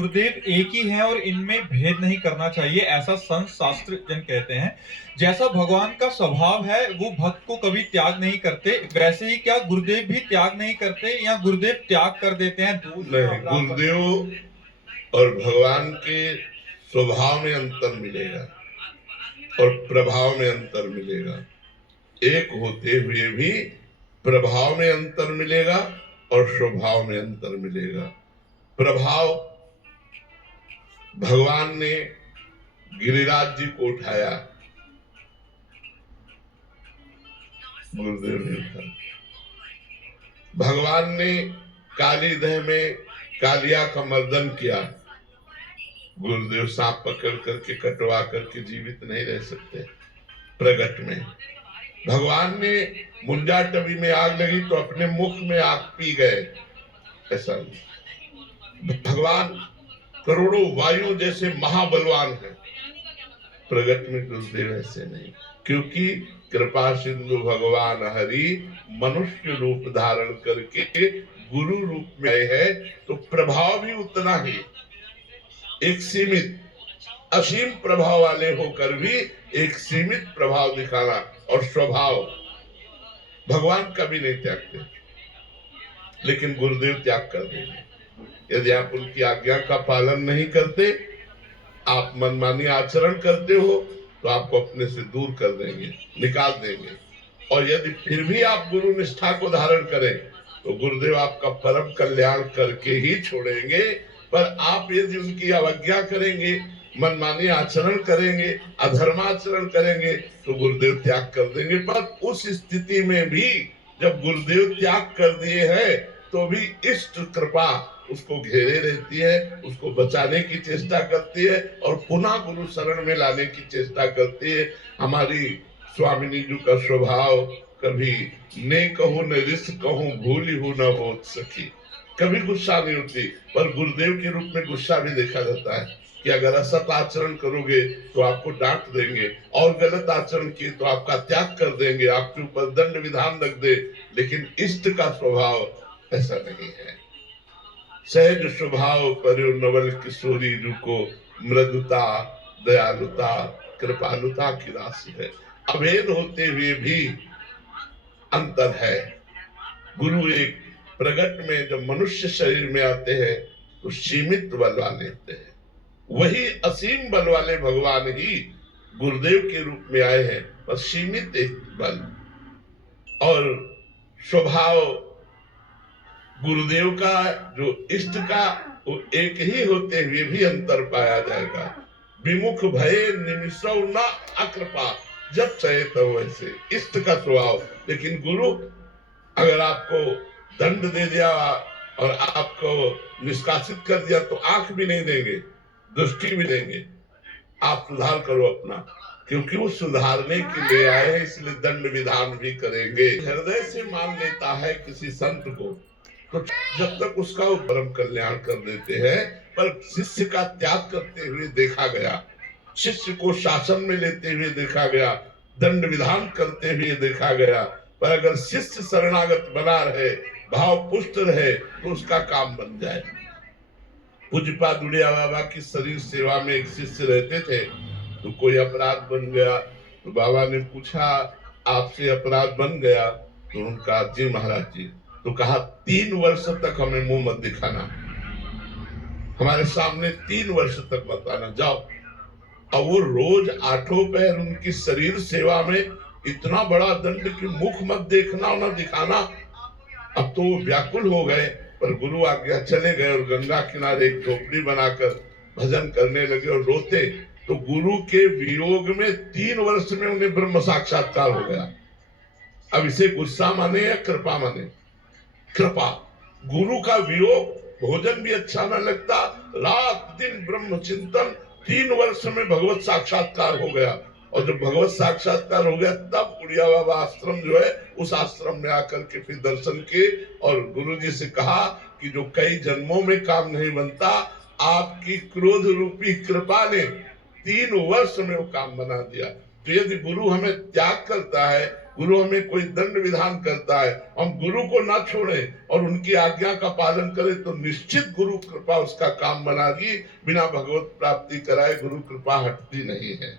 गुरुदेव एक ही हैं और इनमें भेद नहीं करना चाहिए, ऐसा संत शास्त्र जन कहते हैं। जैसा भगवान का स्वभाव है वो भक्त को कभी त्याग नहीं करते, वैसे ही क्या गुरुदेव भी त्याग नहीं करते या गुरुदेव त्याग कर देते हैं? नहीं, गुरुदेव और भगवान के स्वभाव में अंतर मिलेगा और प्रभाव में अंतर मिलेगा। एक होते हुए भी प्रभाव में अंतर मिलेगा और स्वभाव में अंतर मिलेगा। प्रभाव, भगवान ने गिरिराज जी को उठाया, गुरुदेव ने उठाया। भगवान ने कालीदह में कालिया का मर्दन किया, गुरुदेव सांप पकड़ करके कटवा करके जीवित नहीं रह सकते। प्रगट में भगवान ने मुंजा टबी में आग लगी तो अपने मुख में आग पी गए, ऐसा नहीं। भगवान करोड़ों वायु जैसे महाबलवान है, प्रगट में गुरुदेव ऐसे नहीं, क्योंकि कृपा सिंधु भगवान हरि मनुष्य रूप धारण करके गुरु रूप में आए हैं, तो प्रभाव भी उतना ही, एक सीमित, असीम प्रभाव वाले होकर भी एक सीमित प्रभाव दिखाना। और स्वभाव, भगवान कभी नहीं त्यागते, लेकिन गुरुदेव त्याग कर देंगे। यदि आप उनकी आज्ञा का पालन नहीं करते, आप मनमानी आचरण करते हो, तो आपको अपने से दूर कर देंगे, निकाल देंगे। और यदि फिर भी आप गुरु निष्ठा को धारण करें, तो गुरुदेव आपका परम कल्याण करके ही छोड़ेंगे। पर आप यदि उनकी अवज्ञा करेंगे, मनमानी आचरण करेंगे, अधर्माचरण करेंगे, तो गुरुदेव त्याग कर देंगे। पर उस स्थिति में भी जब गुरुदेव त्याग कर दिए हैं, तो भी इष्ट कृपा उसको घेरे रहती है, उसको बचाने की चेष्टा करती है और पुनः गुरु शरण में लाने की चेष्टा करती है। हमारी स्वामिनी जी का स्वभाव कभी ने कहूं न रिस कहूं भूली हूं न हो सखी, कभी गुस्सा नहीं होती। पर गुरुदेव के रूप में गुस्सा भी देखा जाता है कि अगर असत आचरण करोगे तो आपको डांट देंगे, और गलत आचरण किए तो आपका त्याग कर देंगे, आपके ऊपर दंड विधान रख दे। लेकिन इष्ट का स्वभाव ऐसा नहीं है। सहज स्वभाव पर्यो नवल किशोरी रुको, मृदुता दयालुता कृपालुता की राशि है। अभेद होते हुए भी अंतर है। गुरु एक प्रगट में जब मनुष्य शरीर में आते हैं तो सीमित बल वाले होते हैं, वही असीम बल वाले भगवान ही गुरुदेव के रूप में आए हैं, पर सीमित एक बल। और स्वभाव गुरुदेव का जो इष्ट का वो एक ही होते हुए भी अंतर पाया जाएगा। विमुख भये निमिषौ न अकृपा, जब चाहे तब वैसे इष्ट का स्वभाव। लेकिन गुरु अगर आपको दंड दे दिया और आपको निष्कासित कर दिया तो आंख भी नहीं देंगे, दृष्टि भी देंगे। आप सुधार करो अपना, क्योंकि वो सुधारने के लिए आए हैं, इसलिए दंड विधान भी करेंगे। हृदय से मान लेता है किसी संत को, तो जब तक उसका वो परम कल्याण कर देते हैं। पर शिष्य का त्याग करते हुए देखा गया, शिष्य को शासन में लेते हुए देखा गया, दंड विधान करते हुए देखा गया। पर अगर शिष्य शरणागत बना रहे, भाव पुष्ट रहे, तो उसका काम बन जाए। पूज्यपाद उड़िया बाबा की शरीर सेवा में एक शिष्य रहते थे, तो कोई अपराध बन गया तो बाबा ने पूछा आपसे अपराध बन गया, तो उनका जी महाराज जी, तो कहा 3 वर्ष तक हमें मुंह मत दिखाना, हमारे सामने 3 वर्ष तक मत आना, जाओ। और वो रोज 8 पहर उनकी शरीर सेवा में इतना बड़ा दंड कि मुख मत देखना न दिखाना। अब तो वो व्याकुल हो गए, पर गुरु आज्ञा चले गए और गंगा किनारे एक झोपड़ी बनाकर भजन करने लगे और रोते। तो गुरु के वियोग में 3 वर्ष में उन्हें ब्रह्म साक्षात्कार हो गया। अब इसे गुस्सा माने या कृपा माने? कृपा। गुरु का वियोग, भोजन भी अच्छा न लगता, रात दिन ब्रह्म चिंतन, 3 वर्ष में भगवत साक्षात्कार हो गया। और जब भगवत साक्षात्कार हो गया तब उड़िया बाबा आश्रम जो है, उस आश्रम में आकर के फिर दर्शन किए और गुरुजी से कहा कि जो कई जन्मों में काम नहीं बनता, आपकी क्रोध रूपी कृपा ने 3 वर्ष में वो काम बना दिया। तो यदि गुरु हमें त्याग करता है, गुरु हमें कोई दंड विधान करता है, हम गुरु को ना छोड़ें और उनकी आज्ञा का पालन करें तो निश्चित गुरु कृपा उसका काम बनागी। बिना भगवत प्राप्ति कराए गुरु कृपा हटती नहीं है।